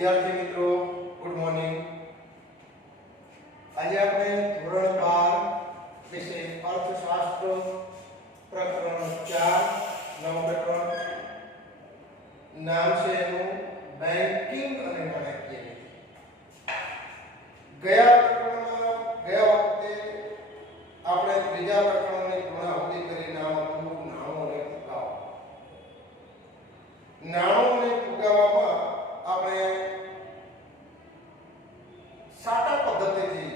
વિદ્યાર્થી મિત્રો good morning. આજે આપણે ધોરણ 12 વિષય અર્થશાસ્ત્ર પ્રકરણ 4 નવું પ્રકરણ નામ છે એનું બેન્કિંગ અને નાણાકીય નીતિ। ગયા વખતે આપણે ત્રીજા પ્રકરણની પૂર્ણાહુતિ કરી નામ હતું નાણું અને ફુગાવો। નાણું અને ફુગાવામાં આપણે સાટા પદ્ધતિથી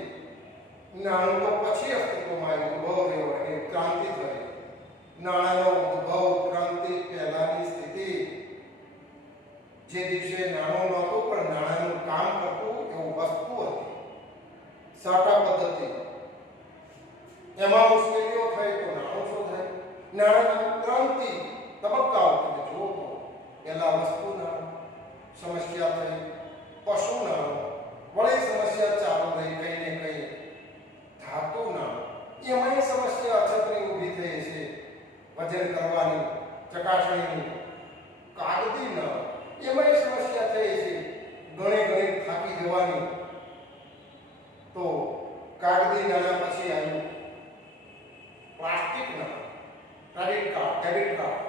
નાણું તો પછી અસ્તિત્વમાં આવ્યું, ઉદ્ભવ થયો અને ક્રાંતિ થઈ। નાણાંનો ઉદ્ભવ ક્રાંતિ પહેલાની સ્થિતિ જે દિવસે નાણું નહોતું પણ નાણાંનું કામ કરતું એવું વસ્તુ હતી, સાટા પદ્ધતિ। એમાં મુશ્કેલીઓ થઈ તો નાણું શોધાય। નાણાંની ક્રાંતિ તબક્કાઓ તમે જુઓ તો પહેલા વસ્તુ નાણું, સમસ્યા થઈ પશુ નાણું, વળી સમસ્યા ચાલુ રહી કઈ ને કઈ ધાતુ નાણું, એમાંય સમસ્યા અછતની ઊભી થઈ છે, વજન કરવાની, ચકાસણીની, કાગદી નાણું, એમાંય સમસ્યા થઈ છે, ઘણી થાકી જવાની। તો કાગદી નાણાં પછી આવ્યું પ્લાસ્ટિક નાણું, ક્રેડિટ કાર્ડ, ડેબિટ કાર્ડ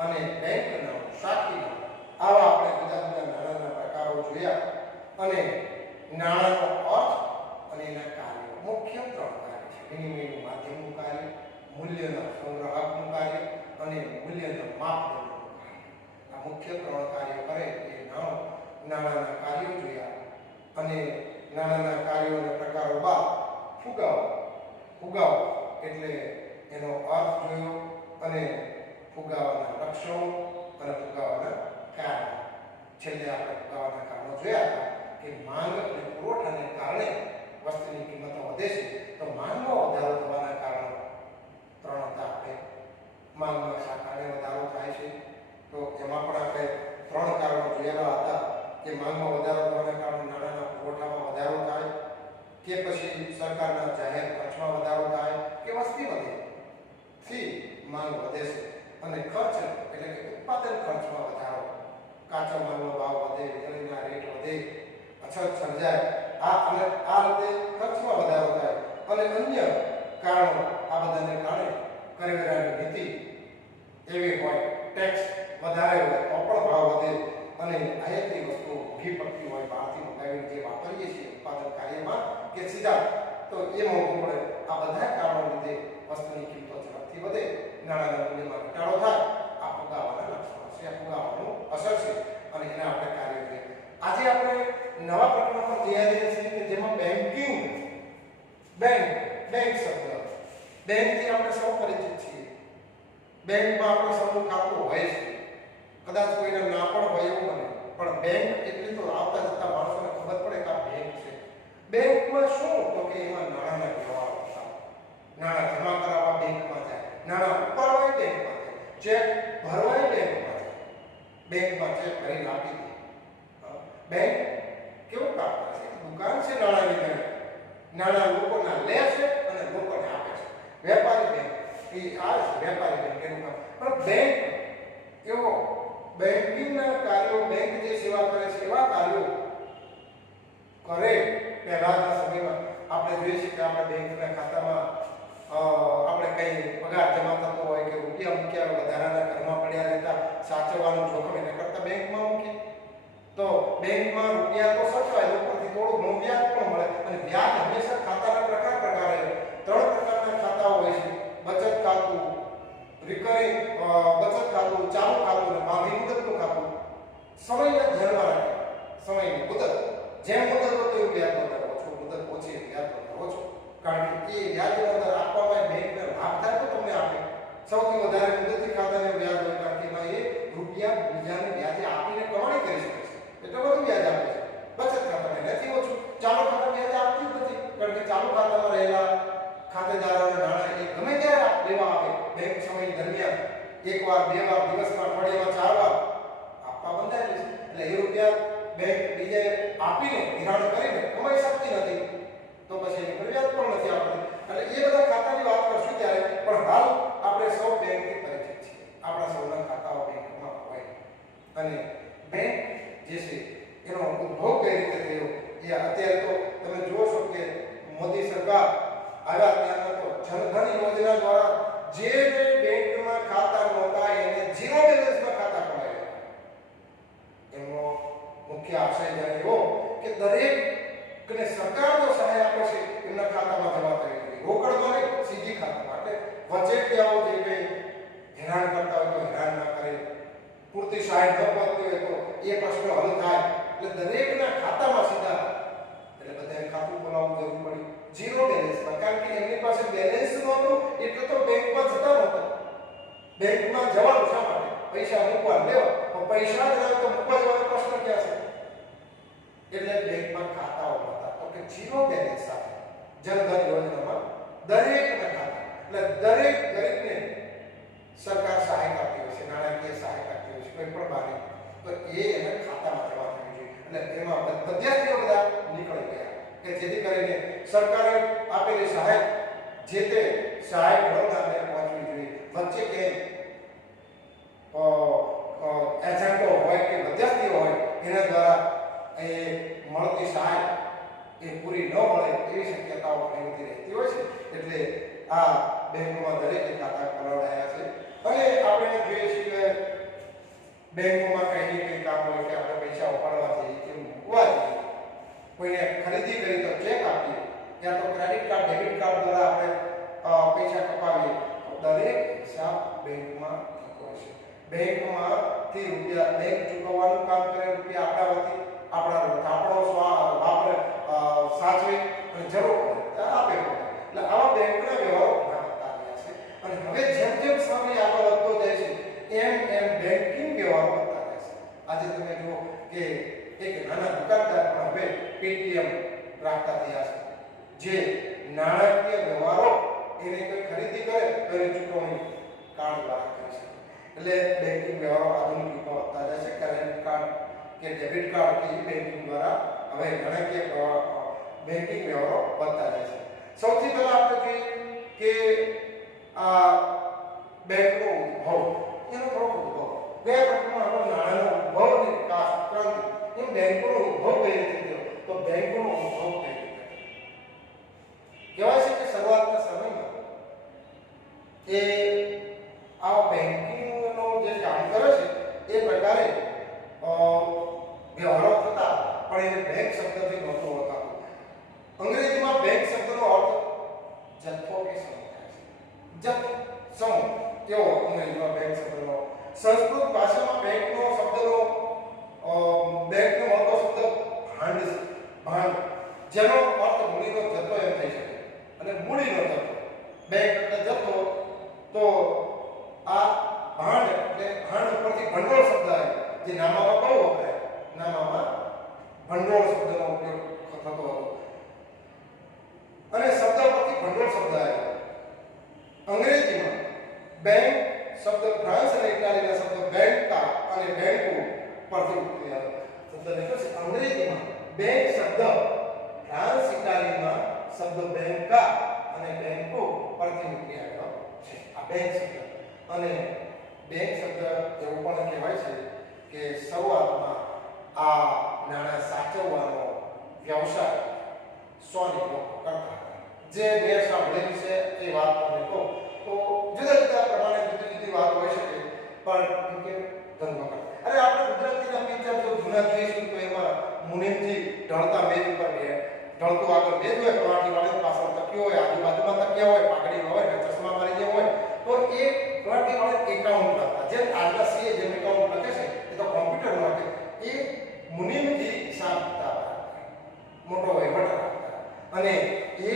અને બેંક નાણું, સાખી નાણું। આવા આપણે જુદા જુદા નાણાંના પ્રકારો જોયા અને નાણાંનો અર્થ અને એના કાર્યો મુખ્ય ત્રણ કાર્ય છે: વિનિમયનું માધ્યમનું કાર્ય, મૂલ્યના સંગ્રાહકનું કાર્ય અને મૂલ્યના માપદંડનું કાર્ય। આ મુખ્ય ત્રણ કાર્યો કરે એ નાણાંના કાર્યો જોયા અને નાણાંના કાર્યો અને પ્રકારો બાદ ફુગાવો એટલે એનો અર્થ જોયો અને ફુગાવાના લક્ષણો અને ફુગાવાના કારણ। છેલ્લે આપણે ફુગાવાના કારણો જોયા હતા કે માંગ અને પુરવઠાને કારણે વસ્તુની કિંમતો વધે છે, તો માંગમાં વધારો થવાના કારણો ત્રણ હતા। આપણે માંગમાં શા કારણે વધારો થાય છે, તો એમાં પણ આપણે ત્રણ કારણો જોયેલા હતા કે માંગમાં વધારો થવાના કારણે નાણાંના પુરવઠામાં વધારો થાય, કે પછી સરકારના જાહેર ખર્ચમાં વધારો થાય, કે વસ્તી વધે થી માંગ વધે છે અને ખર્ચ એટલે કે ઉત્પાદન ખર્ચમાં વધારો, કાચા માલનો ભાવ વધે, વીજળીના રેટ વધે, અછત સર્જાય, આ રીતે ખર્ચમાં વધારો થાય અને અન્ય કારણો આ બધાને કારણે કરવેરાની નીતિ એવી હોય, ટેક્સ વધારે હોય તો પણ ભાવ વધે અને આયાતી વસ્તુઓ મોંઘી પડતી હોય, બહારથી મંગાવીને જે વાપરીએ છીએ ઉત્પાદન કાર્યમાં કે સીધા, તો એ મોંઘું પડે। આ બધા કારણો લીધે વસ્તુની કિંમતો ઝડપથી વધે, નાણાંના મૂલ્યમાં ઘટાડો થાય। આ ફુગાવાના લક્ષણો છે, આ ફુગાવાનું અસર છે અને એના આપણે કાર્ય કરીએ। આજે આપણે નવા પ્રકરણ પર જઈ રહ્યા છીએ કે જેમાં બેન્કિંગ, બેંક શબ્દ, બેંકથી આપણે સૌ પરિચિત છીએ। બેંકમાં આપણે સૌનું ખાતું હોય છે, કદાચ કોઈને ના પણ હોય એવું બને, પણ બેંક એટલી તો આવતા જતા માણસોને ખબર પડે કે આ બેંક છે। બેંકમાં શું તો કે એમાં નાણાંના વ્યવહારો થાય, નાણાં જમા કરાવવા બેંકમાં જાય, નાણાં ઉપાડવા બેંકમાં જાય, ચેક ભરવા બેંકમાં જાય, બેંકમાં ચેક ભરીને આપી દે। બેંક કેવું કામ કરે છે? દુકાન છે નાણાંની, નાણાં લોકોના લે છે અને લોકોને આપે છે। વેપારી બેંક એ આ છે, વેપારી બેંક એનું કામ। પણ બેંક એવો બેન્કિંગના કાર્યો, બેંક જે સેવા કરે છે એવા કાર્યો કરે પહેલાના સમયમાં આપણે જોઈએ છીએ કે આપણે બેંકના ખાતામાં આપણે કંઈ પગાર જમા થતો હોય કે રૂપિયા મૂક્યા વધારાના ઘરમાં પડ્યા રહેતા, સાચવવાનું જોખમ એને કરતાં બેંકમાં મૂકીએ તો બેંકમાં રૂપિયા તો સચવાય, ઉપરથી થોડું ઘણું વ્યાજ પણ મળે અને વ્યાજ હંમેશા ખાતાના પ્રકારે ત્રણ પ્રકારના ખાતાઓ હોય છે: બચત ખાતું, રિકરિંગ બચત ખાતું, ચાલુ ખાતું અને બાંધી મુદતનું ખાતું। સમયને ધ્યાનમાં રાખે, સમયની મુદત જેમ મુદત વધે એવું વ્યાજનો દર ઓછો, મુદત ઓછી વ્યાજનો દર ઓછો, કારણ કે એ વ્યાજનો દર આપવામાં બેંકને લાભ થાય તો તમને આપે। સૌથી વધારે મુદતી ખાતાને વ્યાજ હોય, કારણ કે એમાં એ રૂપિયા બીજાને વ્યાજે આપીને કમાણી કરી શકે છે એટલે વધુ વ્યાજ આપે છે। બચત ખાતાને નથી ઓછું, ચાલુ ખાતા વ્યાજ આપતું જ નથી, કારણ કે ચાલુ ખાતામાં રહેલા ખાતેદારોને નાણાં એ ગમે ત્યારે દેવા આવે, બેંક સમય દરમિયાન એકવાર, બે વાર, દિવસમાં, અઠવાડિયામાં 4 વાર આપવા બંધાયેલું છે એટલે એ રૂપિયા બેંક બીજે આપીને ધિરાણ કરીને કમાઈ શકતી નથી, તો પછી એની વ્યાજ પણ નથી આપતી। એટલે એ બધા ખાતાની વાત કરશું ત્યારે, પણ હાલ આપણે સૌ બેંકથી પરિચિત છીએ, આપણા સૌના ખાતાઓ બેંકમાં હોય અને બેંક જે છે એનો ઉદ્ભવ કઈ રીતે થયો એ અત્યારે તો તમે જુઓ છો કે મોદી સરકાર આવ્યા ત્યારના તો જનધન યોજના દ્વારા જે બેંકમાં ખાતા નહોતા એને ઝીરો બેલેન્સમાં ખાતા ખોલાવ્યા. એમનો મુખ્ય આશય જાણ્યો કે દરેકને સરકાર જો સહાય આપે છે એમના ખાતામાં જમા થવી જોઈએ, રોકડમાં નહીં, સીધી ખાતામાં. એટલે વચેટિયાઓ જે કંઈ હેરાન કરતા હોય તો હેરાન ના કરે, પૂરતી સહાય ન મળતી હોય તો એ પ્રશ્ન હલ થાય. એટલે દરેકના ખાતામાં સીધા, એટલે બધાએ ખાતું ખોલાવવું જરૂર પડી ઝીરો બેલેન્સમાં. કારણ કે એમની પાસે બેલેન્સ નહોતું એટલે તો બેંકમાં જતા નહોતા. બેંકમાં જવાનું શા માટે? પૈસા મૂકવા લેવા, પણ પૈસા જ ના તો મૂકવા જવાનો પ્રશ્ન ક્યાં છે? એટલે બેંકમાં ખાતાઓ હતા તો કે ઝીરો બેલેન્સ સાથે જનધન યોજનામાં દરેકના ખાતા, એટલે દરેક ગરીબને સરકાર સહાય આપતી હોય છે, નાણાકીય સહાય આપતી હોય છે, કોઈ પણ બાને તો એ એના ખાતામાં જમા થવી જોઈએ. એટલે એમાં મધ્યસ્થીઓ બધા નીકળી ગયા કે જેથી કરીને સરકારે આપેલી સહાય જે તે સહાય મેળવનારને પહોંચવી જોઈએ. વચ્ચે કે એજન્ટો હોય કે મધ્યસ્થીઓ હોય એના દ્વારા એ મળતી સહાય એ પૂરી ન મળે એવી શક્યતાઓ ઘણી બધી રહેતી હોય છે. એટલે આ બેંકોમાં દરેકે ખાતા ખોલાવડાયા છે. અને આપણે જોઈએ છીએ કે બેંકોમાં કંઈ ને કંઈ કામ હોય કે આપણે પૈસા ઉપાડવા જઈએ કે મૂકવા જઈએ, કોઈને ખરીદી કરી તો ચેક આપીએ, ત્યાં તો ક્રેડિટ કાર્ડ ડેબિટ કાર્ડ દ્વારા આપણે પૈસા કપાવીએ, દરેક હિસાબ બેંકમાં થતો હોય છે. બેંકમાંથી રૂપિયા બેંક ચૂકવવાનું કામ કરે, રૂપિયા આપણા વતી આપણો વાપરે, સાચવે અને જરૂર પડે આપે. એટલે આવા બેંકના વ્યવહારો ઘણા થતા રહ્યા છે. અને હવે જેમ જેમ સમય આગળ વધતો જાય છે એમ એમ બેન્કિંગ વ્યવહારો વધતા રહે છે. આજે તમે જુઓ કે એક નાના દુકાનદાર પણ હવે પેટીએમ રાખતા થયા છે, જે નાણાકીય વ્યવહારો એને કોઈ ખરીદી કરે તો એની ચૂકવણી કાર્ડ દ્વારા કરી શકે. એટલે બેન્કિંગ વ્યવહારો આધુનિક યુગમાં વધતા જાય છે. ક્રેડિટ કાર્ડ કે ડેબિટ કાર્ડ કે બેન્કિંગ દ્વારા હવે નાણાકીય બેન્કિંગ વ્યવહારો વધતા જાય છે. સૌથી પહેલા આપણે જોઈએ કે આ બેંકનો ઉદ્ભવ, એનો થોડો ઉદ્ભવ ગયા પ્રકારમાં આપણો નાણાંનો ઉદ્ભવ અને વિકાસ ક્રાંતિ એમ બેંકોનો ઉદ્ભવ કઈ રીતે થયો? તો બેંકોનો ઉદ્ભવ કઈ રીતે કહેવાય છે કે શરૂઆતના સમયમાં એ આ બેંકિંગનો જે કામ કરે છે એ પ્રકારે વ્યવહારો થતા, પણ એને બેંક શબ્દથી નહોતો ઓળખાતો. અંગ્રેજીમાં બેંક શબ્દનો અર્થ જથ્થો કે સમૂહ થાય છે. સમૂહ કેવો અંગ્રેજીમાં બેંક શબ્દનો? સંસ્કૃત ભાષામાં બેંકનો શબ્દનો બેંકનો મળતો શબ્દ ભાંડ છે. ભાંડ, જેનો અર્થ મૂડીનો જથ્થો એમ થઈ શકે, અને મૂડીનો જથ્થો. બેંક એટલે જથ્થો, તો આ ભાંડ એટલે ભાંડ ઉપરથી ભંડોળ શબ્દ આવ્યો, જે નામામાં બહુ વપરાય. નામામાં ભંડોળ શબ્દનો ઉપયોગ થતો હતો અને શબ્દ પરથી ભંડોળ શબ્દ આવ્યો. અંગ્રેજીમાં બેંક શબ્દ ફ્રાન્સ અને ઇટાલીના શબ્દ બેંકા અને બેંકો પરથી શબ્દ નીકળે છે. અંગ્રેજીમાં બેંક શબ્દ ફ્રાન્સ ઇટાલીમાં શબ્દ બેંકા અને બેંકો પરથી નીકળી આવ્યો છે. આ બેંક શબ્દ, અને બેંક શબ્દ એવું પણ કહેવાય છે કે શરૂઆતમાં આ નાણાં સાચવવાનો વ્યવસાય સોની લોકો કરતા હતા. જે મેં સાંભળેલી છે એ વાત તમને કહું તો જુદા જુદા પ્રમાણે જુદી જુદી વાત હોઈ શકે, પણ એમ કે ધંધો કરતા. અરે આપણે ગુજરાતીના પિક્ચર જો જૂના જોઈશું તો એમાં મુનિમજી ઢળતા મેજ ઉપર ઢળતું આગળ મેજ હોય, કવાટી વાળી પાછળ તકિયો હોય, આજુબાજુમાં તકિયા હોય, પાઘડી હોય ને ચશ્મા મારી જેમ હોય, તો એ કવાટી વાળી એકાઉન્ટ લખતા. જેમ આજના સીએ જેમ એકાઉન્ટ લખે છે એ તો કોમ્પ્યુટર લખે, એ મુનિમજી હિસાબ કિતાબ મોટો વહીવટ રાખતા. અને એ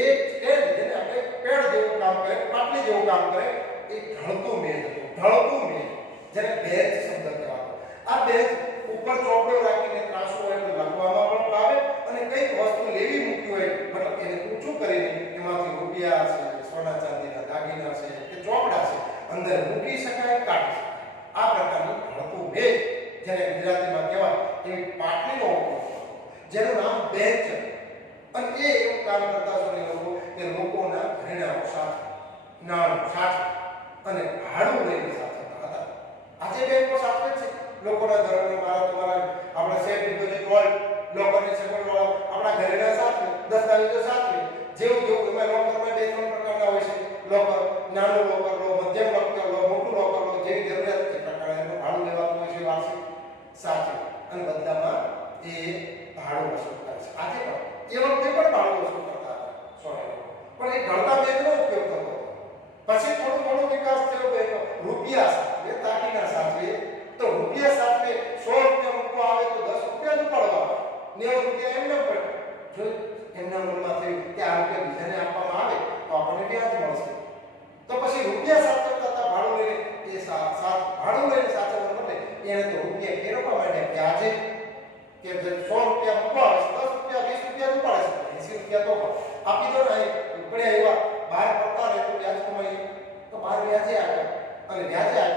જેને આપણે પેડ જેવું કામ કરે, પાટલી જેવું કામ કરે, એ ઢળતું મેજ હતું. ઢળતું મેજ, જેને બેચ શબ્દ કહેવાતો. આ બેચ ઉપર ચોપડો રાખીને ત્રાસુ હોય તો લખવામાં પણ આવે, અને કઈક વસ્તુ લેવી મૂકી હોય મતલબ એને ઊંચું કરીને એમાંથી રૂપિયા છે, સોના ચાંદીના દાગીના છે કે ચોપડા છે અંદર મૂકી શકાય, કાઢી શકાય. આ પ્રકારનું ઢળતું મેજ, જેને ગુજરાતીમાં કહેવાય એવી પાટલીનો ઉપયોગ થતો, જેનું નામ બેચ છે. અને એ એવું કામ કરતા છે લોકો કે લોકોના ઘરેણાઓ સાથે, નાણું સાથે અને ભાડું લઈને સાચવતા હતા. આજે બેંકો સાચવે છે લોકોના ઘરોને. મારા તમારા આપણે સેફ ડિપોઝિટ વોલ્ટ હોય તો સાચવે. જેવું જેવું તમે લોકરમાં બે ત્રણ પ્રકારના હોય છે. લોકર, નાનું લોકર લો, મધ્યમ લોકર લો, મોટું લોકર લો, જેવી જરૂરિયાત એ પ્રકારે એનું ભાડું લેવાનું હોય છે વાર્ષિક. સાચવે અને બધામાં એ ભાડું વસૂલ કરે છે. આજે પણ એ વખતે પણ ભાડું વસૂલ કરતા હતા સોનારી. પણ એ ઢળતા બેંકનો ઉપયોગ થતો હતો. પછી થોડો થોડો વિકાસ થયો બેંકનો. રૂપિયા સાચવે, દાગીના સાચવે. તો રૂપિયા સાચવે 100 રૂપિયા મૂકવા આવે તો 10 રૂપિયા જ ઉપાડવા, 90 રૂપિયા એમને પડે. જો એમના મનમાં થયું કે આ રૂપિયા બીજાને આપવામાં આવે તો આપણને વ્યાજ મળશે, તો પછી રૂપિયા સાચવતા હતા ભાડું લઈને. એ ભાડું લઈને સાચવવાનું બદલે એને તો રૂપિયા ફેરવવા માટે વ્યાજે કે 100 રૂપિયા મૂકવા આવે 10 રૂપિયા 20 રૂપિયા જ ઉપાડે છે, 80 રૂપિયા તો આપી દો ને. પડ્યા એવા બહાર પડતા રહે તો વ્યાજ કમાઈ તો બહાર વ્યાજે આવે અને વ્યાજે આવે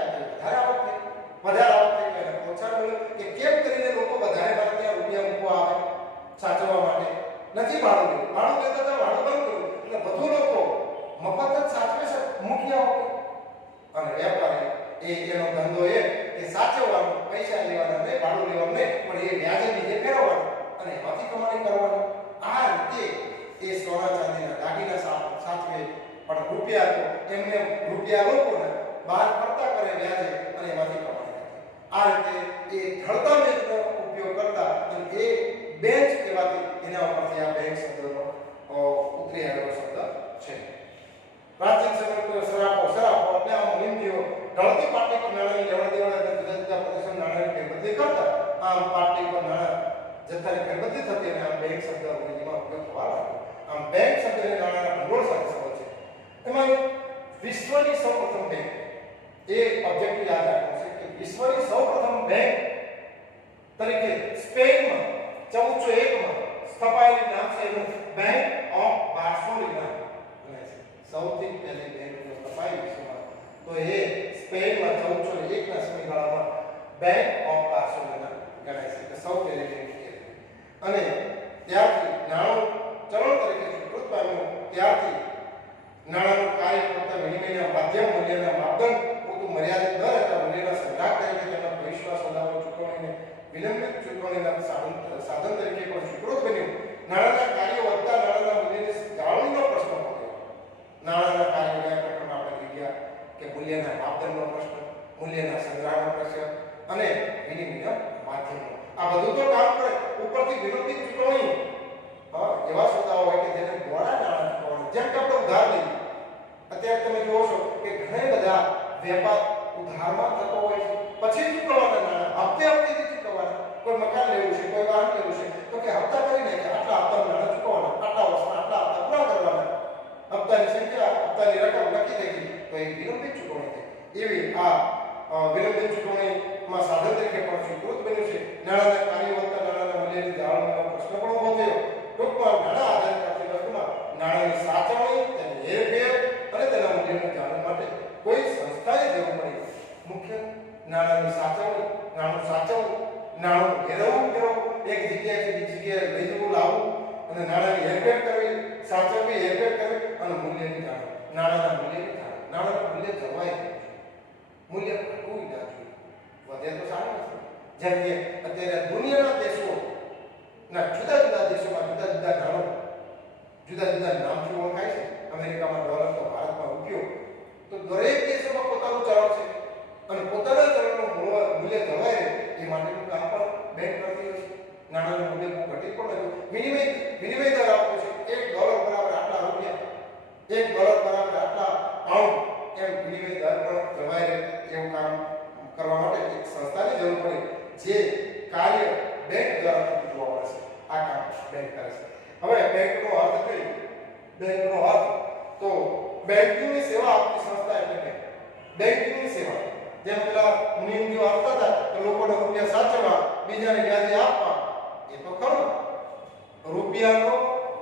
વધારે આવક થઈ ગઈ. પ્રોત્સાહન મળ્યું કે કેમ કરીને લોકો વધારે ભાગ ત્યાં રૂપિયા મૂકવા આવે સાચવવા માટે. નથી ભાડું લેવું, ભાડું લેતા હતા ભાડું બંધ કર્યું એટલે વધુ લોકો મફત જ સાચવે છે મૂક્યા. અને વેપારી એનો ધંધો એ કે સાચવવાનું, પૈસા લેવાના નહીં, ભાડું લેવાનું નહીં, પણ એ વ્યાજે બીજે ફેરવવાનું અને એમાંથી કમાણી કરવાનું. આ રીતે એ સોના ચાંદીના દાગીના સાચવે, પણ રૂપિયા તો એમને રૂપિયા લોકોને બહાર ફરતા કરે વ્યાજે અને એમાંથી કમાણી કરે. આ રીતે એ ઢળતા બેંકનો ઉપયોગ કરતા અને એ બેંક કહેવાતી એના ઉપરથી આ બેંક શબ્દનો ઉતરી આવેલો શબ્દ છે. પ્રાચીન સમયમાં સરાફો એટલે આમ નિંદીઓ ઢળતી પાટી પર નાણાંની લેવડ દેવડ અને જુદા જુદા પ્રદેશોમાં નાણાંની ફેરબદલી કરતા. આમ પાટી પર નાણાં જથ્થાની ફેરબદલી થતી અને આમ બેંક શબ્દ અંગ્રેજીમાં ઉપયોગ થવા લાગ્યો. આમ બેંક શબ્દને નાણાંના ભંડોળ સાથે સંબંધ છે. એમાં વિશ્વની સૌપ્રથમ બેંક એ ઓબ્જેક્ટિવ યાદ રાખવું છે કે વિશ્વની સૌપ્રથમ બેંક તરીકે સ્પેનમાં 1401 માં સ્થપાયેલી નામ છે એનું બેંક ઓફ બાર્સેલોના. સૌથી પહેલી બેંક સ્થપાઈ વિશ્વમાં તો એ સ્પેનમાં 1401 ના સમયગાળામાં બેંક ઓફ બાર્સેલોના ગણાય છે કે સૌ પહેલી બેંક છે. અને ત્યારથી નાણું ચલણ તરીકે સ્વીકૃત પામ્યું. ત્યારથી નાણાંનું કાર્ય કરતા વિનિમયના માધ્યમ મૂલ્યના માપદંડ પૂરતું મર્યાદિત ન રહેતા મૂલ્યના સંગ્રાહક તરીકે તેમના ભવિષ્યના સોદાઓ ચૂકવણીને વિલંબિત ચૂકવણીના સાધન તરીકે પણ સ્વીકૃત બન્યું. નાણાંના કાર્યો વધતા નાણાંના મૂલ્યની જાળવણીનો પ્રશ્ન પડ્યો. નાણાંના કાર્યો કયા પ્રકારમાં આપણે ગયા કે મૂલ્યના માપદંડનો પ્રશ્ન, મૂલ્યના સંગ્રહનો પ્રશ્ન અને વિનિમયના માધ્યમો. આ બધું તો કામ કરે. ઉપરથી વિલંબિત ચૂકવણી એવા સોદાઓ હોય કે જેને મોડા નાણાં ચૂકવવાના, જેમ કે આપણે ઉધાર લઈએ. અત્યારે તમે જોવો છો કે ઘણા બધા વેપાર ઉધારમાં થતો હોય છે, પછી ચૂકવવાના નાણાં હપ્તે હપ્તેથી ચૂકવવાના. કોઈ મકાન લેવું છે, કોઈ વાહન લેવું છે તો કે હપ્તા કરીને કે આટલા હપ્તાના નાણાં ચૂકવવાના, આટલા વર્ષમાં આટલા હપ્તા પૂરા કરવાના. હપ્તાની સંખ્યા, હપ્તાની રકમ નક્કી થઈ ગઈ તો એ વિલંબિત ચૂકવણી થઈ. એવી આ વિલંબિત ચૂકવણીમાં સાધન તરીકે પણ સ્વીકૃત બન્યું છે. નાણાંના કાર્ય વધતા નાણાંના મૂલ્યની જાળવણીનો પ્રશ્ન પણ ઉભો થયો. ટૂંકમાં નાણાં આધારિત અર્થવ્યવસ્થામાં નાણાંની સાચવણી, તેની હેરફેર અને તેના મૂલ્યનું જાળવણી માટે કોઈ સંસ્થાએ જરૂર પડી. મુખ્ય નાણાંની સાચવણી, નાણું સાચવવું, નાણું ફેરવવું, એક જગ્યાએથી બીજી જગ્યાએ લઈ જવું, લાવવું અને નાણાંની હેરફેર કરવી, સાચવવી, હેરફેર કરવી અને મૂલ્યની જાળવણી. નાણાંના મૂલ્યની જાળવણી. નાણાંનું મૂલ્ય જળવાય નહીં, મૂલ્ય ઘટવું ના જોઈએ. વધે તો સારું નથી. જેમ કે અત્યારે દુનિયાના દેશોના જુદા જુદા દેશોમાં જુદા જુદા નાણું જુદા જુદા નામથી ઓળખાય છે. અમેરિકામાં ડોલર તો ભારતમાં રૂપિયો. તો દરેક દેશોમાં પોતાનું ચલણ છે અને પોતાના ચલણનું મૂલ્ય જળવાય રહે એ માટેનું કામ પણ બેંક કરતી હોય છે. નાણાંનું મૂલ્ય બહુ ઘટી પણ નથી. વિનિમય દર આપવો છે. $1 બરાબર આટલા રૂપિયા, $1 બરાબર આટલા પાઉન્ડ, એમ વિનિમય દર પણ જળવાય રહે એવું કામ કરવા માટે એક સંસ્થાની જરૂર પડે જે કાર્ય બેંક દ્વારા જોવા મળે છે. આ કામ બેંક કરે છે. હવે બેંકનો અર્થ કઈ? બેંકનો અર્થ તો બેંકિંગની સેવા આપતી સંસ્થા એટલે બેંક. બેંકિંગની સેવા જેમ પેલા નિયમો આપતા હતા કે લોકોને રૂપિયા સાચવવા, બીજાને વ્યાજે આપવા, એ તો ખરું. રૂપિયાનો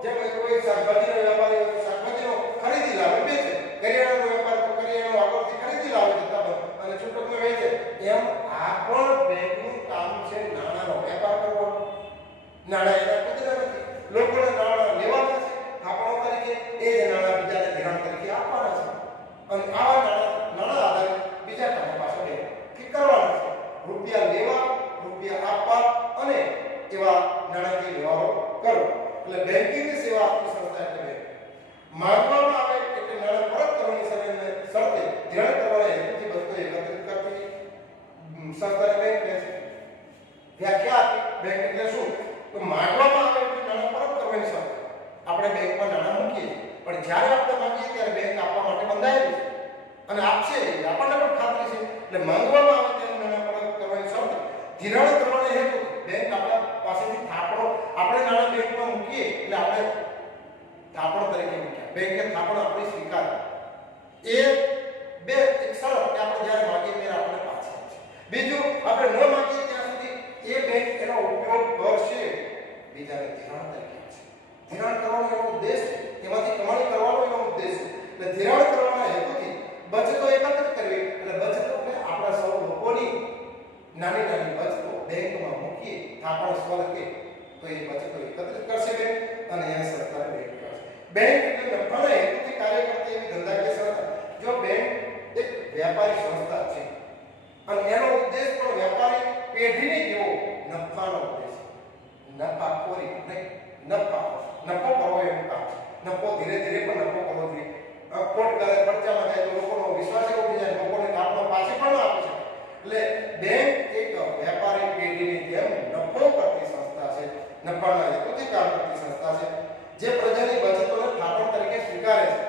જેમ કોઈ શાકભાજીનો વેપારી હોય તો શાકભાજીનો ખરીદી લાવે વેચે, કરિયાણાનો વેપાર તો કરિયાણો આગળથી ખરીદી લાવે જતા અને છૂટકમાં વેચે. એમ આ પણ બેંકનું કામ છે નાણાંનો વેપાર કરવાનો. નાણાં એના કુદરત નથી. લોકોને નાણાં લેવાના છે આપણો તરીકે, એ જ નાણાં બીજાને ધિરાણ તરીકે આપવાના છે અને આવા નાણાં આધારિત બીજા કામો પાછળ ઠીક કરવાના છે. રૂપિયા લેવા, રૂપિયા આપવા અને એવા નાણાકીય વ્યવહારો કરો. એટલે બેંકિંગની સેવા આપતી સંસ્થા એટલે બેંક. માંગવામાં આવે એટલે નાણાં પરત કરવાની શરતે ધિરાણ કરવાના હેતુથી વસ્તુઓ એકત્રિત કરતી સંસ્થાને બેંક કહે છે. વ્યાખ્યા આપી બેંક એટલે શું? તો માંગવામાં આવે એટલે નાણાં પરત કરવાની શરતે આપણે બેંકમાં નાણાં મૂકીએ, પણ જ્યારે આપણે માંગીએ ત્યારે બેંક આપવા માટે બંધાયેલી છે અને આપશે, આપણને પણ ખાતરી છે. એટલે માંગવામાં આવે ત્યારે નાણાં પરત કરવાની શરતે ધિરાણ કરવાના હેતુ બેંક આપણા પાસેથી થાપણો, આપણે નાણાં બેંકમાં મૂકીએ એટલે આપણે થાપણ તરીકે મૂક્યા, બેંકે થાપણ આપણી સ્વીકારી. એ બે એક શરત કે આપણે જ્યારે માંગીએ ત્યારે આપણે પાછા આપશે. બીજું, આપણે ન માંગીએ ત્યાં સુધી એ બેંક એનો ઉપયોગ કરશે, બીજાને ધિરાણ તરીકે આપશે. ધિરાણ કરવાનો એનો ઉદ્દેશ છે, એમાંથી કમાણી કરવાનો એનો ઉદ્દેશ છે. એટલે ધિરાણ કરવાના હેતુથી બચતો એકત્રિત કરવી, એટલે બચતો એટલે આપણા સૌ લોકોની નાની નાની બચતો બેંકમાં મૂકીએ થાપણ સ્વરૂપે, તો એ બચતો એકત્રિત કરશે બેંક અને એને સરકારે બેંક કરશે. બેંક એટલે નફાના હેતુથી કાર્ય કરતી એવી ધંધાકીય સંસ્થા. જો બેંક એક વ્યાપારી સંસ્થા છે અને એનો ઉદ્દેશ પણ વ્યાપારી પેઢીની જેવો નફાનો ઉદ્દેશ છે. નફાખોરી નહીં, નફો કરવો એનું કામ છે. નફો ધીરે ધીરે પણ નફો કરવો જોઈએ. કોટ કરે ખર્ચામાં જાય તો લોકોનો વિશ્વાસ એવો થઈ જાય, લોકોને થાપણો પાછી પણ ન આપી શકે. એટલે બેંક એક વ્યાપારી પેઢીની જેમ નફો કરતી સંસ્થા છે, નફાના હેતુથી કામ કરતી સંસ્થા છે, જે પ્રજાની બચતોને થાપણ તરીકે સ્વીકારે છે,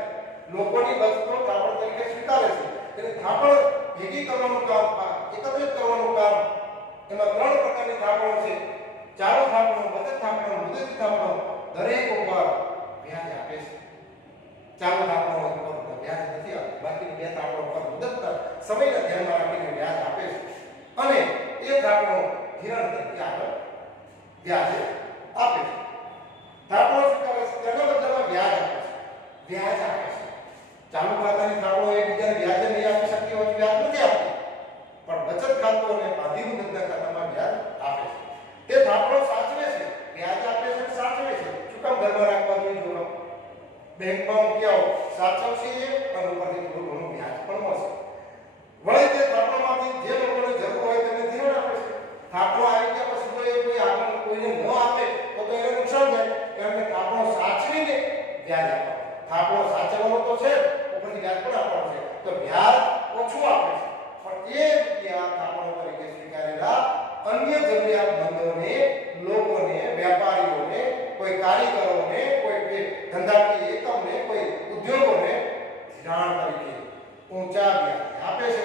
લોકોની બચતો થાપણ તરીકે સ્વીકારે છે. એટલે થાપણ ભેગી કરવાનું કામ, એકત્રિત કરવાનું કામ. એમાં 3 પ્રકારની થાપણો છે: ચાલુ થાપણો, બચત થાપણો, મુદતી થાપણો. દરેક ઉપર વ્યાજ આપે છે. ચાલુ થાપણો ઉપર વ્યાજ નથી આપતું, બાકીની 2 થાપણો પર મુદતના સમયને ધ્યાનમાં રાખીને વ્યાજ આપે છે અને એ થાપણો ધિરાણ તરીકે આગળ વ્યાજ આપે છે. થાપણો સ્વીકારે છે, તેના બદલામાં વ્યાજ આપે છે. વ્યાજ આપે છે. ચાલુ ખાતાની થાપણો એકબીજાને વ્યાજ નહીં આપી શકતી હોય, વ્યાજ નથી આપતી, પણ બચત ખાતું અને બાંધી મુદતના ખાતામાં વ્યાજ આપે છે. તે થાપણો સાચવે છે, વ્યાજ આપે છે, સાચવે છે. શું કામ ઘરમાં રાખવા જોઈએ? જો બેંકમાં મૂક્યા સાચવશે અને ઉપરથી થોડું ઘણું વ્યાજ પણ મળશે. વળી તે થાપણોમાંથી જે લોકોને જરૂર હોય તેમને ધિરાણ આપે છે. થાપણો આવી ગયા પછી કોઈ આગળ કોઈને ન આપે તો એને નુકસાન થાય, કારણ કે થાપણો સાચવીને વ્યાજ આપે. થાપણો સાચવવાનો તો છે, ઉપરથી વ્યાજ પણ આપવાનું છે, તો વ્યાજ ઓછું આપે છે, પણ એ રૂપિયા થાપણો તરીકે સ્વીકારેલા અન્ય જરૂરિયાતમંદોને, લોકોને, વેપારીઓને, કોઈ કારીગરોને, કોઈ ધંધાકીય એકમને, કોઈ ઉદ્યોગોને ધિરાણ તરીકે ઊંચા વ્યાજ આપે છે.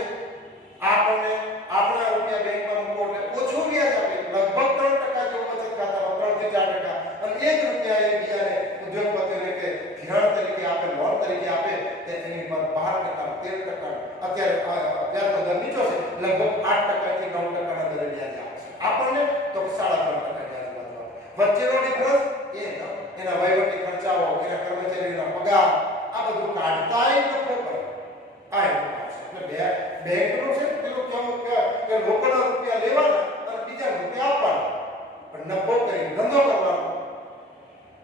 આપણને આપણા રૂપિયા બેંકમાં મૂકો એટલે ઓછું વ્યાજ આપે, લગભગ 3% જેવું બચત ખાતામાં 3 થી 4%, અને 1 રૂપિયા એ બીજાને ઉદ્યોગપતિઓને કે ધિરાણ તરીકે આપે, લોન તરીકે આપે, તે એની પર 12%, 13%, અત્યારે તો દર નીચો છે, લગભગ 8% થી 9%ના દરે વ્યાજ આપે છે. આપણને તો 3.5% વ્યાજ આપે. વચ્ચેનો ડિફરન્સ એ એના વહીવટી ખર્ચાઓ, એના કર્મચારીઓના પગાર, આ બધું કાઢતાય નફો કરે. આ એટલે બેંકનું છે પેલું કેવું કે લોકોના રૂપિયા લેવાના અને બીજા રૂપિયા આપવાના, પણ નફો કરી ધંધો કરવાનો,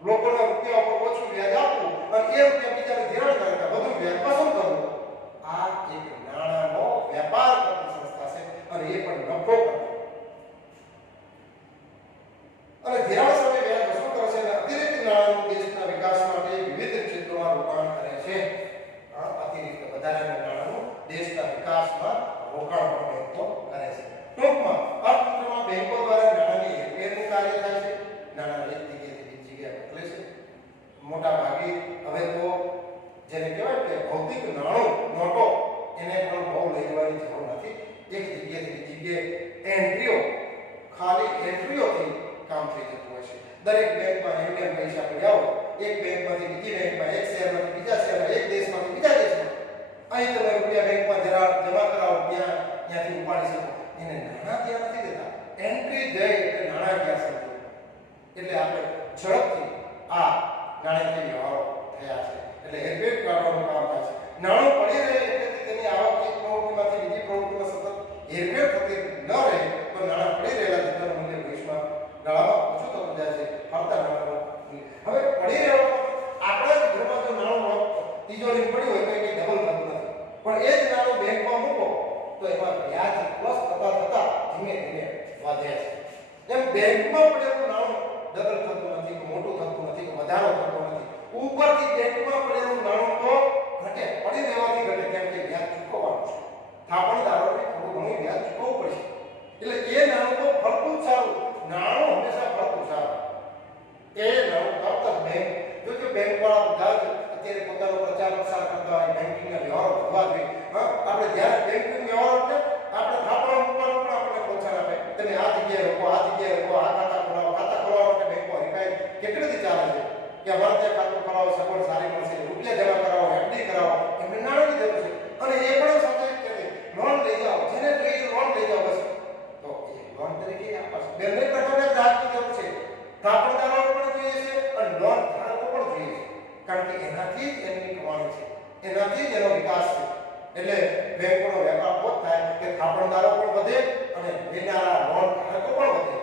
લોકોના રૂપિયા ઉપર ઓછું વ્યાજ આપવું અને એ રૂપિયા બીજાને ધિરાણ કરતા વધુ વ્યાજ પસંદ કરવું. આ એક નાણાંનો વેપાર કરતી સંસ્થા છે અને એ પણ નફો કરે. અને ધિરાણ સામે વ્યાજ વસૂલ કરે છે અને અતિરિક્ત નાણાંનું દેશના વિકાસ માટે વિવિધ ક્ષેત્રોમાં રોકાણ કરે છે. આ અતિરિક્ત વધારાના નાણાંનું દેશના વિકાસમાં રોકાણ પણ બેંકો કરે છે. ટૂંકમાં અર્થતંત્રમાં બેંકો દ્વારા નાણાંની હેરફેરનું કાર્ય થાય છે. નાણાં એક જગ્યાએથી બીજી જગ્યાએ મોકલે છે. મોટા ભાગે હવે તો જેને કહેવાય કે ભૌતિક નાણું, નોટો, એને પણ બહુ લઈ જવાની જરૂર નથી. એક જગ્યાએથી બીજી જગ્યાએ એન્ટ્રીઓ, ખાલી એન્ટ્રીઓથી કામ થઈ જતું હોય છે. દરેક બેંકમાં એમ પૈસા પડ્યા હોય, એક બેંકમાંથી બીજી બેંકમાં, એક શહેરમાંથી બીજા શહેરમાં, એક દેશમાંથી બીજા દેશમાં. અહીં તમે રૂપિયા બેંકમાં જમા કરાવો, ત્યાંથી ઉપાડી શકો. એને નાણાં ત્યાં નથી દેતા, એન્ટ્રી જઈ એટલે નાણાં ક્યાં સમજો. એટલે આપણે ઝડપથી આ નાણાકીય વ્યવહારો થયા છે. એટલે હેરફેર કરવાનું કામ થાય છે. નાણું પડી રહે એટલે તેની આવક એક પ્રવૃત્તિમાંથી બીજી પ્રવૃત્તિમાં સતત હેરફેર થતી ન રહે તો નાણાં પડી રહેલા જથ્થાનું મૂલ્ય ભવિષ્યમાં ગાળામાં ઓછું થતું જાય છે. ફરતા નાણાંનું હવે પડી રહેવાનું આપણા જ ઘરમાં જો નાણું તિજોરી પડી હોય તો એ ડબલ થતું નથી, પણ એ જ નાણું બેંકમાં મૂકો તો એમાં વ્યાજ પ્લસ થતા થતા ધીમે ધીમે વધે છે. એમ બેંકમાં પડેલું નાણું ડબલ થતું નથી, મોટું થતું નથી, વધારો થતો નથી, ઉપરથી બેંકમાં પડેલું નાણું તો ઘટે, પડી રહેવાથી ઘટે, કેમ કે વ્યાજ ચૂકવવાનું છે. થાપણદારોને થોડું ઘણું વ્યાજ ચૂકવવું પડશે. એટલે એ નાણું તો ફરતું જ સારું, નાણું હંમેશા ફરતું સારું. એ નાણું તરત જ બેંક, જો કે બેંક વાળા બધા જ અત્યારે પોતાનો પ્રચાર પ્રસાર કરતા હોય, બેન્કિંગના વ્યવહારો વધવા જોઈએ. આપણે જ્યારે બેન્કિંગ વ્યવહારો એટલે આપણે થાપણો મૂકવાનું પણ આપણને પ્રોત્સાહન આપે. તમે આ જગ્યાએ રોકો, આ જગ્યાએ રોકો, આ ખાતા ખોલાવો. ખાતા ખોલાવવા માટે બેંકો હરીફાઈ કેટલી બધી ચાલે છે કે અમારે ત્યાં ખાતું ખોલાવો, સગવડ સારી મળશે, રૂપિયા જમા કરાવો, એફડી કરાવો, એમને નાણાંની જરૂર છે. અને એ પણ સાથે કે લોન લઈ જાઓ, જેને જોઈએ લોન લઈ જાઓ બસ. તો એ લોન તરીકે આપશે. બંને પ્રકારના ગ્રાહકની જરૂર છે. થાપણદારો પણ જોઈએ છે અને લોન ધારકો પણ જોઈએ છે. કારણ કે એનાથી જ એમની કમાણી છે, એનાથી જ એનો વિકાસ છે. એટલે બેંકોનો વેપાર બહુ થાય કે થાપણદારો પણ વધે અને લેનારા લોન ધારકો પણ વધે.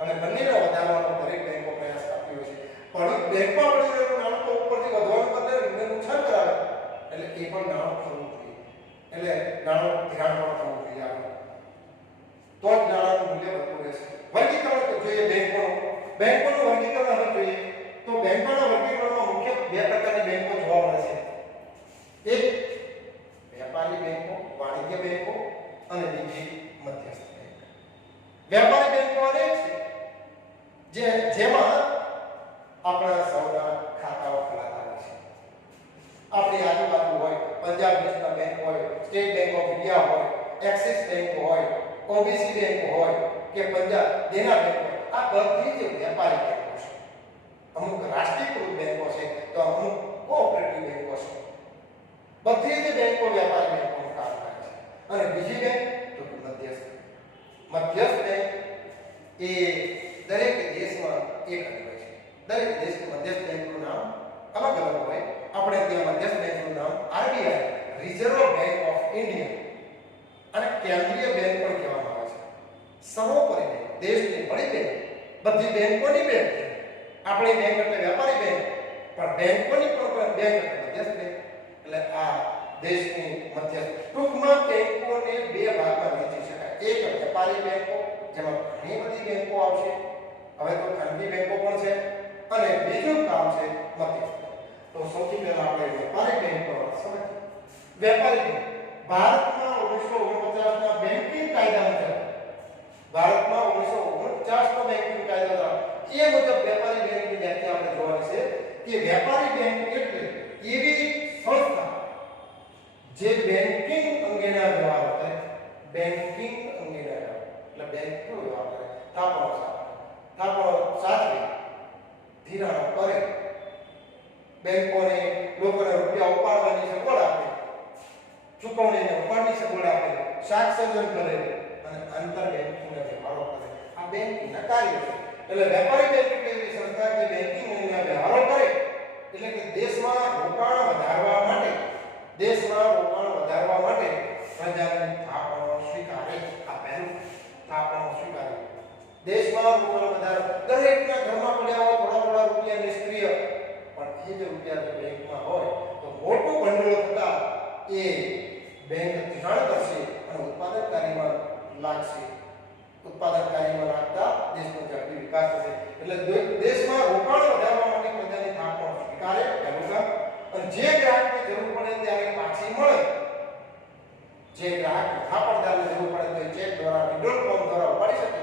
અને બંનેનો વધારવાનો દરેક બેંકો પ્રયાસ કરતી હોય છે. પણ બેંકમાં પડી રહેલું નાણું તો ઉપરથી વધવાનું બદલે એમને નુકસાન કરાવે. એટલે એ પણ નાણું થવું જોઈએ. એટલે નાણું ધિરાણ પણ થવું જોઈએ. તો જ નાણાંનું મૂલ્ય વધતું રહેશે. વર્ગીકરણ જોઈએ બેંકોનું વર્ગીકરણ હવે જોઈએ તો બેંકોના વર્ગીકરણમાં મુખ્ય બે પ્રકારની બેંકો જોવા મળે છે. એક વેપારી બેંકો, વાણિજ્ય બેંકો અને બીજી મધ્યસ્થ બેંક. વેપારી બેંકો અનેક છે જેમાં આપણા સૌના ખાતાઓ ખોલાતા હોય છે. આપણી આજુબાજુ હોય, પંજાબ નેશનલ બેંક હોય, સ્ટેટ બેંક ઓફ ઇન્ડિયા હોય, એક્સિસ બેંક હોય, ઓબીસી બેંક હોય કે પંજાબ દેના બેંક હોય, આ બધી જ વેપારી બેંકો છે. અમુક રાષ્ટ્રીયકૃત બેંકો છે તો અમુક કોઓપરેટિવ બેંકો છે. બધી જ બેંકો વેપારી બેંકોનું કામ કરે છે. અને બીજી બેંક તો મધ્યસ્થ. મધ્યસ્થ બેંક એ દરેક દેશમાં એક જ હોય છે. દરેક દેશની મધ્યસ્થ બેંકનું નામ અલગ અલગ હોય. આપણે ત્યાં મધ્યસ્થ બેંકનું નામ RBI, reserve bank of India અને કેન્દ્રીય બેંક પણ કહેવામાં આવે છે. સર્વોપરી બેંક, દેશની બડી બેંક, બધી બેંકોની બેંક. આપણી બેંક એટલે વેપારી બેંક, પણ બેંકોની પણ બેંક એટલે મધ્યસ્થ બેંક. એટલે આ દેશની મધ્યસ્થ. ટૂંકમાં બેંકોને બે ભાગમાં વહેંચી શકાય. એક વેપારી બેંકો, જેમાં ઘણી બધી બેંકો આવશે, હવે તો ખાનગી બેંકો પણ છે, અને બીજું કામ છે મધ્યસ્થ. તો સૌથી પહેલા આપણે વેપારી બેંકો સમજીએ. વેપારી બેંક ભારતમાં 1949ના બેન્કિંગ કાયદા મુજબ, ભારતમાં 1949નો બેન્કિંગ કાયદો એ મુજબ વેપારી બેંકની વ્યાખ્યા આપણે જોવાની છે કે વેપારી બેંક એટલે એવી સંસ્થા જે બેન્કિંગ અંગેના વ્યવહાર કરે. બેન્કિંગ અંગેના વ્યવહાર એટલે બેંકનો વ્યવહાર કરે, થાપણો સાચવે, ધિરાણ કરે, બેંકોને લોકોને રૂપિયા ઉપાડવાની સગવડ આપે, ચૂકવણીને ઉપાડવાની સગવડ આપે, શાક સર્જન કરે અને આંતર બેંકિંગના વ્યવહારો કરે. આ બેંકિંગના કાર્યો છે. એટલે વેપારી બેંક એટલે એવી સંસ્થા જે બેંકિંગના વ્યવહારો કરે. એટલે કે દેશમાં રોકાણ વધારવા માટે પ્રજાને થાપણો સ્વીકારે. આ પહેલું, થાપણો સ્વીકારે. દેશમાં રોકાણ વધારવા, દરેકના ઘરમાં પડ્યા હોય થોડા રૂપિયા નિષ્ક્રિય, પણ એ જ રૂપિયા જો બેંકમાં હોય તો મોટું ભંડોળ થતા એ બેંક ધિરાણ કરશે અને ઉત્પાદનકારીમાં લાગશે. ઉત્પાદનકારીમાં લાગતા દેશનો ઝડપી વિકાસ થશે. એટલે દેશમાં રોકાણ વધારવા માટે પ્રજાની થાપણો સ્વીકારે, પહેલું કામ. અને જે ગ્રાહકને જરૂર પડે ત્યારે પાછી મળે. જે ગ્રાહક થાપણદારને જરૂર પડે તો ચેક દ્વારા, વિડ્રોલ ફોર્મ દ્વારા ઉપાડી શકે.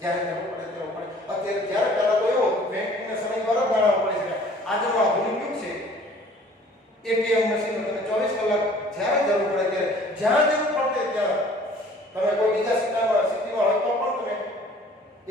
જ્યારે જરૂર પડે ત્યારે ઉપાડે. અત્યારે જ્યારે પહેલા તો એવો બેંકના સમય દ્વારા નાણાં ઉપાડી શકે. આજનો આધુનિક યુગ છે. એટીએમ મશીન તમે 24 કલાક જ્યારે જરૂર પડે ત્યારે, જ્યાં જરૂર પડે ત્યારે તમે કોઈ બીજા સિટીમાં હોય તો પણ તમે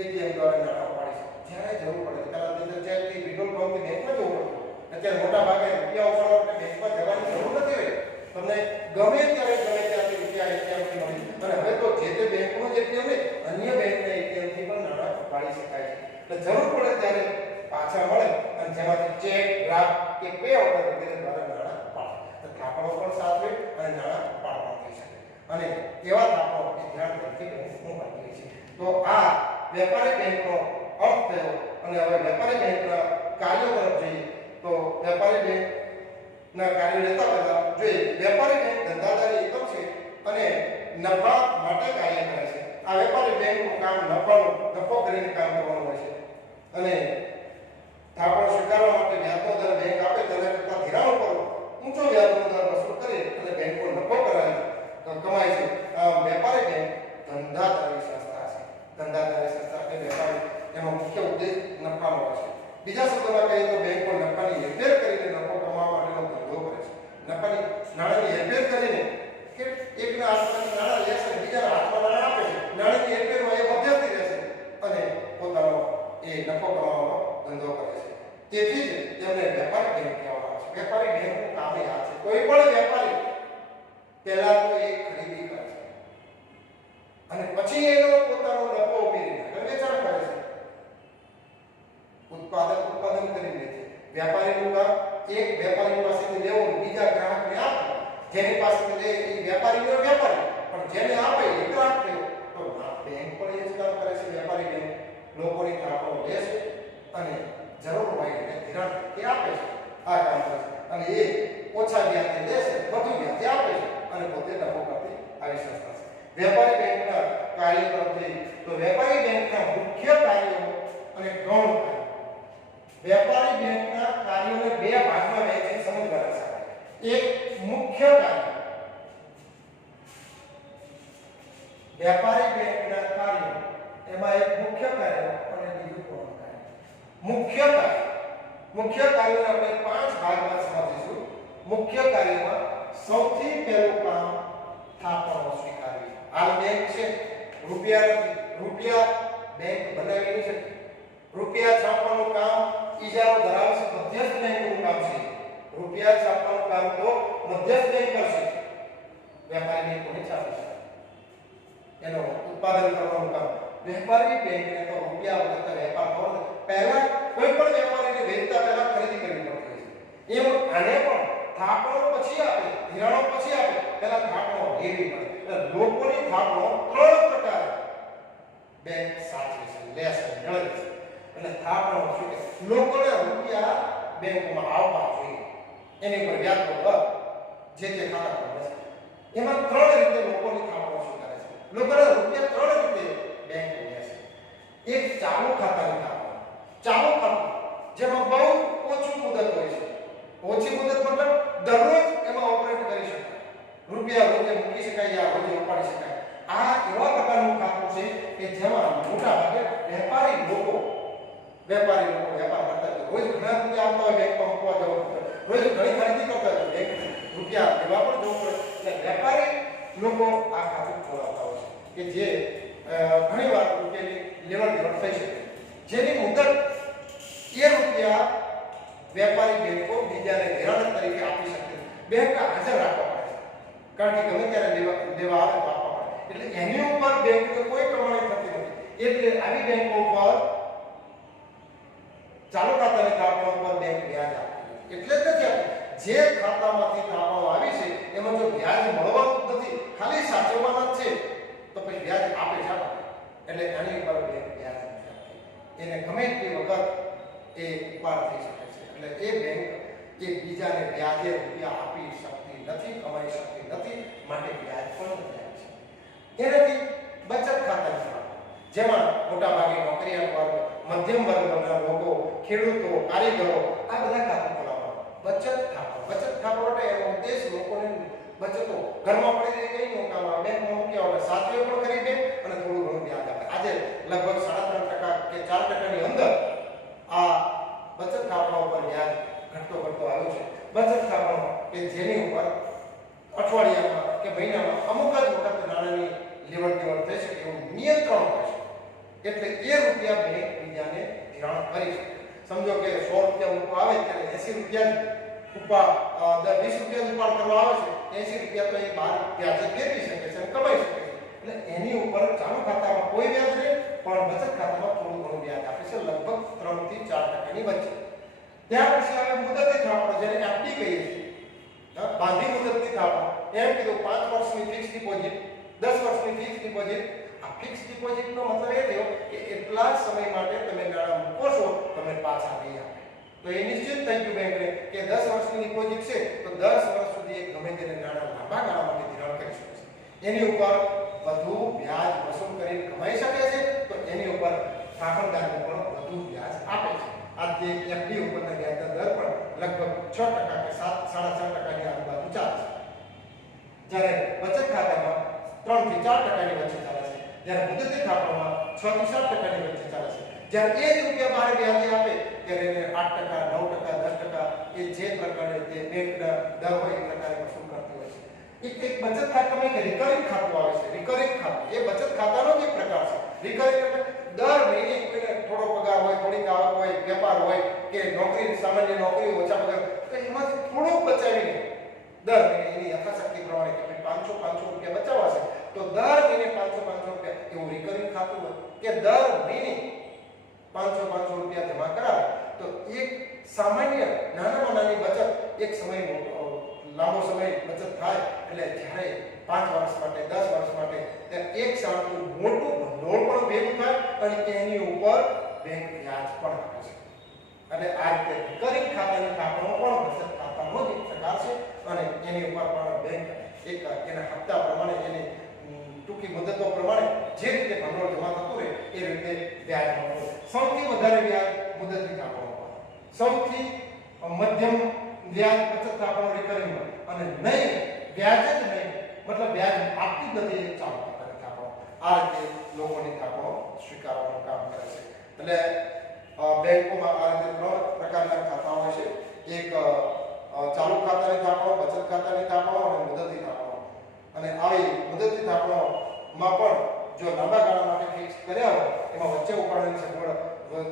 એટીએમ દ્વારા નાણાં ઉપાડી શકો. જ્યારે જરૂર પડે. પહેલા તો ચેકથી, વિડ્રોલ ફોર્મથી બેંકમાં જવું પડતું. અત્યારે મોટા ભાગે રૂપિયા ઉપાડવા માટે બેંકમાં જવાની જરૂર નથી રહી. તમને ગમે ત્યાંથી રૂપિયા એટીએમથી મળી. અને હવે તો જે તે બેંકનું જ એટીએમ નહીં, અન્ય બેંકના એટીએમથી પણ નાણાં ઉપાડી શકાય છે. એટલે જરૂર પડે ત્યારે પાછા મળે અને જેમાંથી ચેક, ડ્રાફ્ટ કે પે ઓર્ડર વગેરે દ્વારા નાણાં ઉપાડે. થાપણો પણ સાચવે અને નાણાં ઉપાડવા થઈ શકે. અને એવા થાપણો ધ્યાન રાખી હું વાત કરી છે. તો આ વેપારી બેંકનો અર્થ થયો. અને હવે વેપારી બેંકના કાર્યો તરફ જઈએ તો વેપારી બેંકના કાર્યો લેતા પહેલા જોઈએ વેપારી બેંક ધંધાદારી એકમ છે અને નફા માટે કાર્ય કરે છે. આ વેપારી બેંકનું કામ નફો કરીને કામ કરવાનું હોય છે. અને થાપણો સ્વીકારવા માટે વ્યાજનો દર બેંક બીજા શબ્દોમાં કહીએ તો બેંકો નફાની હેરફેર કરીને નફો કમાવા માટેનો ધંધો કરે છે. નફાની નાણાંની હેરફેર કરીને કે એકના હાથમાંથી નાણાં લે છે બીજાના હાથમાં નાણાં આપે છે. નાણાંની હેરફેરમાં એ મધ્યસ્થી રહેશે અને પોતાનો એ નફો કમાવાનો ધંધો કરે છે. તેથી જ તેમને વેપારી બેંક કહેવામાં આવે છે. વેપારી બેંકનું કામ એ આ છે. કોઈ પણ વેપારી પહેલા તો એ ખરીદી કરે છે અને પછી એનો પોતાનો નફો ઉમેરીને વેચાણ કરે છે. ઉત્પાદન કરીને છે. વેપારીનું કામ એક વેપારી પાસેથી લેવું બીજા ગ્રાહકને આપવું. જેની પાસેથી લે એ વેપારીનો વેપારી પણ જેને આપે એ ગ્રાહક થયો. તો બેંક પણ એ જ કામ કરે છે. વેપારી બેંક લોકોની થાપણો લે છે અને જરૂર હોય એટલે ધિરાણ કે આપે છે. આ કામ કરે છે અને એ ઓછા વ્યાજે લે છે, વધુ વ્યાજે આપે છે અને પોતે નફો કરતી આવી સંસ્થા છે. વેપારી બેંકના કાર્ય તરફથી તો વેપારી બેંકના મુખ્ય કાર્યો અને ગૌણ કાર્યો. વેપારી બેંકના કાર્યોને બે ભાગમાં વહેંચી સમજવાના છે. એક મુખ્ય કાર્ય. વેપારી બેંકના કાર્યો એમાં એક મુખ્ય કાર્ય અને બીજું ગૌણ કાર્ય. મુખ્ય કાર્ય. મુખ્ય કાર્યોને આપણે 5 ભાગમાં સમજીશું. મુખ્ય કાર્યમાં સૌથી પહેલું કામ થાપણો સ્વીકારવી. હાલ બેંક છે, રૂપિયા બેંક બનાવી નહીં શકે. રૂપિયા છાપવાનું કામ ઈજારો ધરાવશે મધ્યસ્થ બેંકનું કામ છે. રૂપિયા છાપવાનું કામ તો મધ્યસ્થ બેંક કરશે. વેપારી બેંક કોને છાપશે? એનો ઉત્પાદન કરવાનું કામ વેપારી બેંકને તો રૂપિયા વગર વેપાર કરવો. પહેલા કોઈ પણ વેપારીને વેચતા પહેલા ખરીદી કરવી પડતી છે. એમ આને પણ થાપણો પછી આપે, ધિરાણો પછી આપે, પહેલા થાપણો લેવી પડે. એટલે લોકોની થાપણો 3 પ્રકાર બેંક સાચવે છે, લે છે, મેળવે છે. એટલે થાપણો શું કે લોકોને રૂપિયા બેંકમાં આવવા જોઈએ. એની પર વ્યાજનો દર જે તે ખાતા પર બેસે. એમાં 3 રીતે લોકોની થાપણો સ્વીકારે છે. લોકોને રૂપિયા 3 રીતે બેંક લે છે. એક ચાલુ ખાતાની થાપણો. ચાલુ ખાતું જેમાં બહુ ઓછી મુદત હોય છે. ઓછી મુદત મતલબ દરરોજ એમાં ઓપરેટ કરી શકાય. રૂપિયા રોજે મૂકી શકાય યા રોજે ઉપાડી શકાય. આ એવા પ્રકારનું ખાતું છે કે જેમાં મોટા ભાગે વેપારી લોકો વેપાર કરતા હોય. રોજ ઘણા રૂપિયા આવતા હોય બેંકમાં મૂકવા જવું પડે. રોજ ઘણી ખરીદી કરતા હોય બેંક રૂપિયા લેવા પણ જવું પડે. એટલે વેપારી લોકો આ ખાતું ખોલાવતા હોય છે કે જે ઘણીવાર રૂપિયાની લેવડ દેવડ થઈ શકે. જેની મુદત એ રૂપિયા વેપારી બેંકો બીજાને ધિરાણ તરીકે આપી શકે. બેંક હાજર રાખવા પડે છે. કારણ કે ગમે ત્યારે લેવા આવે તો આપવા પડે. એટલે એની ઉપર બેંકને કોઈ પ્રમાણે થતી નથી. એટલે આવી બેંકો ઉપર ચાલુ ખાતાની થાપણો ઉપર બેંક વ્યાજ આપતી નથી. એટલે જ નથી આપતી. જે ખાતામાંથી થાપણો આવી છે એમાં જો વ્યાજ મળવાનું નથી, ખાલી સાચવવાના જ છે, તો પછી વ્યાજ આપે છે. એટલે આની ઉપર બેંક વ્યાજ નથી આપતી. એને ગમે તે વખત એ ઉપાડ થઈ શકે છે. એટલે એ બેંક એ બીજાને વ્યાજે રૂપિયા આપી શકતી નથી, કમાઈ શકતી નથી, માટે વ્યાજ પણ નથી આપી શકતી. એનાથી બચત ખાતાની થાપણો જેમાં મોટાભાગે નોકરિયાત વર્ગ, મધ્યમ વર્ગના લોકો, ખેડૂતો, કારીગરો આ બધા ખાતું ખોલાવવા. બચત ખાતું એટલે એનો ઉદ્દેશ લોકોને બચતો ઘરમાં પડી રહી ગઈ નોકામાં બેંકમાં મૂક્યા હોય સાચવે પણ કરી દે અને થોડું ઘણું વ્યાજ આપે. આજે લગભગ 3.5% કે 4%ની અંદર આ બચત ખાતા ઉપર વ્યાજ ઘટતો આવ્યો છે. બચત ખાતા કે જેની ઉપર અઠવાડિયામાં કે મહિનામાં અમુક જ વખત નાણાંની લેવડ દેવડ થઈ શકે એવું નિયંત્રણ હોય છે. એટલે એ રૂપિયા બેંક બીજાને ધિરાણ કરી શકે. સમજો કે 100 રૂપિયા મૂકવા આવે ત્યારે 80 રૂપિયા ઉપર 20 રૂપિયા ઉપાડ કરવા આવે છે, 80 રૂપિયા તો એ 12 વ્યાજે ફેરવી શકે છે અને કમાઈ શકે છે. એટલે એની ઉપર ચાલુ ખાતામાં કોઈ વ્યાજ નહીં, પણ બચત ખાતામાં થોડું ઘણું વ્યાજ આપે છે, લગભગ 3 થી 4% વચ્ચે. ત્યાર પછી આવે મુદતની થાપણો, જેને એફડી કહીએ છીએ. બાંધી મુદતની થાપણો. એમ કીધું 5 વર્ષની ફિક્સ ડિપોઝિટ, 10 વર્ષની ફિક્સ ડિપોઝિટ. આ ફિક્સ ડિપોઝિટનો મતલબ એ થયો કે એટલા સમય માટે તમે નાણાં મૂકો છો, તમે પાછા નહીં આપે. તો એ નિશ્ચિત થઈ ગયું બેંકને કે 10 વર્ષની ડિપોઝિટ છે તો 10 વર્ષ સુધી એ ગમે તેને નાણાં લાંબા ગાળા માટે ધિરાણ કરી શકે છે. એની ઉપર વધુ વ્યાજ વસૂલ કરીને કમાઈ શકે છે, તો એની ઉપર થાપણદારને પણ વધુ વ્યાજ આપે છે. આજે એફડી ઉપરના વ્યાજનો દર પણ લગભગ 6% કે 7.5%ની આજુબાજુ ચાલે છે. જ્યારે બચત ખાતામાં 3 થી 4%ની વચ્ચે ચાલે છે, જ્યારે મુદતની થાપણોમાં 6 થી 7%ની વચ્ચે ચાલે છે. જ્યારે એ જ રૂપિયા બહાર વ્યાજે આપે ત્યારે એને 8%, 9%, 10% એ જે પ્રકારે તે બેંકના દર હોય એ પ્રકારે વસૂલ કરતી હોય છે. એક બચત ખાતામાં એક રિકરિંગ ખાતું આવે છે. રિકરિંગ ખાતું એ બચત ખાતાનો જ એક પ્રકાર છે. રિકરિંગ એટલે દર મહિને કોઈને થોડો પગાર હોય, થોડીક આવક હોય, વેપાર હોય કે નોકરી, સામાન્ય નોકરી ઓછા પગાર, તો એમાંથી થોડુંક બચાવીને દર મહિને એની યથાશક્તિ પ્રમાણે કે 500 રૂપિયા બચાવવા છે તો દર મહિને 500 રૂપિયા એવું રિકરિંગ ખાતું હોય કે દર મહિને 500 રૂપિયા જમા કરાવે તો એક સામાન્ય નાનામાં નાની બચત એક સમય લાંબો સમય બચત થાય એટલે જ્યારે 5 વર્ષ માટે 10 વર્ષ માટે ત્યારે એક સારખું મોટું ભંડોળ પણ ભેગું થાય અને એની ઉપર બેંક વ્યાજ પણ આપે છે. અને આ રીતે રિકરિંગ ખાતાની થાપણો પણ બચત ખાતાનો જ એક પ્રકાર છે અને એની ઉપર પણ બેંક એક એના હપ્તા પ્રમાણે એની ટૂંકી મુદતો પ્રમાણે જે રીતે ભંડોળ જમા થતું રહે એ રીતે વ્યાજ મળે. સૌથી વધારે વ્યાજ મુદતની થાપણો પર, સૌથી મધ્યમ વ્યાજ બચત થાપણો રિકરિંગ અને નહીં વ્યાજ જ નહીં મતલબ વ્યાજ આપતી જ નથી એ ચાલુ ખાતાની થાપણો. આ રીતે લોકોની થાપણો સ્વીકારવાનું કામ કરે છે. એટલે બેંકોમાં આ રીતે 3 પ્રકારના ખાતા હોય છે. એક ચાલુ ખાતાની થાપણો, બચત ખાતાની થાપણો અને મુદતની થાપણો. અને આવી મુદતની થાપણોમાં પણ જો લાંબા ગાળા માટે ફિક્સ કર્યા હોય એમાં વચ્ચે ઉપાડવાની સગવડ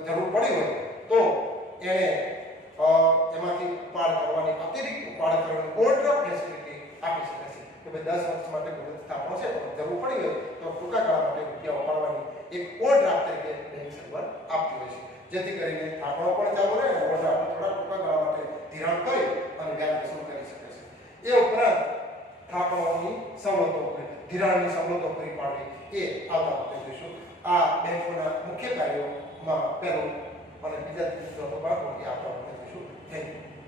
જરૂર પડી હોય તો એને એમાંથી ઉપાડ કરવાની અતિરિક્ત ઉપાડ કરવાની ઓવરડ્રાફ્ટ ફેસિલિટી આપી શકે છે કે ભાઈ 10 વર્ષ માટે મુદત થાપણો છે પણ જરૂર પડી હોય તો ટૂંકા ગાળા માટે રૂપિયા ઉપાડવાની એક ઓવરડ્રાફ્ટ તરીકે બેંક સગવડ આપતી હોય છે જેથી કરીને થાપણો પણ ચાલુ રહે અને ઓવરડ્રાફ્ટ થોડા ટૂંકા ગાળા માટે ધિરાણ કરી અને વ્યાજ વસૂલ કરી શકે છે. એ ઉપરાંત થાપણોની સવલતો, ધિરાણની સવલતો પૂરી પાડવી એ આવતા વખતે જોઈશું. આ બેંકોના મુખ્ય કાર્યોમાં પહેલું અને બીજા ત્રીજો ભાગ આવતા વખતે જોઈશું. Thank you.